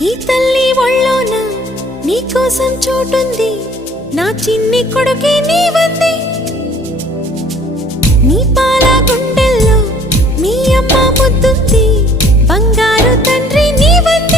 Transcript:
ఈ తల్లి ఒళ్ళోన నీ కోసం చోటుంది, నా చిన్ని కొడుకే నీవంది. నీ పాల గుండెల్లో మీ అమ్మ ముద్దుంది, బంగారు తండ్రి నీవంది.